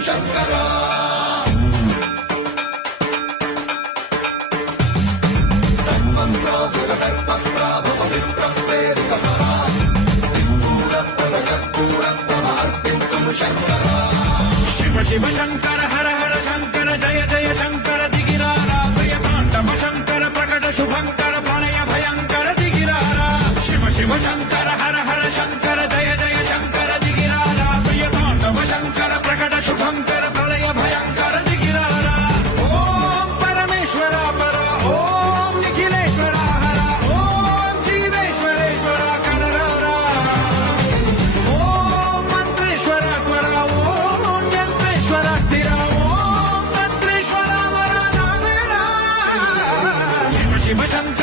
శంకర సర్వం ప్రాభుత కర్మ ప్రాభవ విప్రం ప్రేరితమః కర్పూరత్వమర్పింతుము శంకర శివ శివ శంకర హర హర శంకర జయ జయ శంకర దిగిరారా ప్రియతాండవ శంకర ప్రకట శుభంకర ప్రళయ భయంకర దిగిరారా శివ శివ శంకర హర హర శంకర జయ జయ శంకర దిగిరారా ప్రియతాండవ శంకర ప్రకట శుభంకర ప్రళయ భయంకర దిగిరారా ఓం పరమేశ్వర పర ఓం నిఖిలేశ్వర హర ఓం జీవేశ్వరేశ్వర కరరారా ఓం మంత్రేశ్వర స్వర ఓం యంత్రేశ్వర స్థిర ఓం తంత్రేశ్వర వర నామేరా శివ శివ శంకర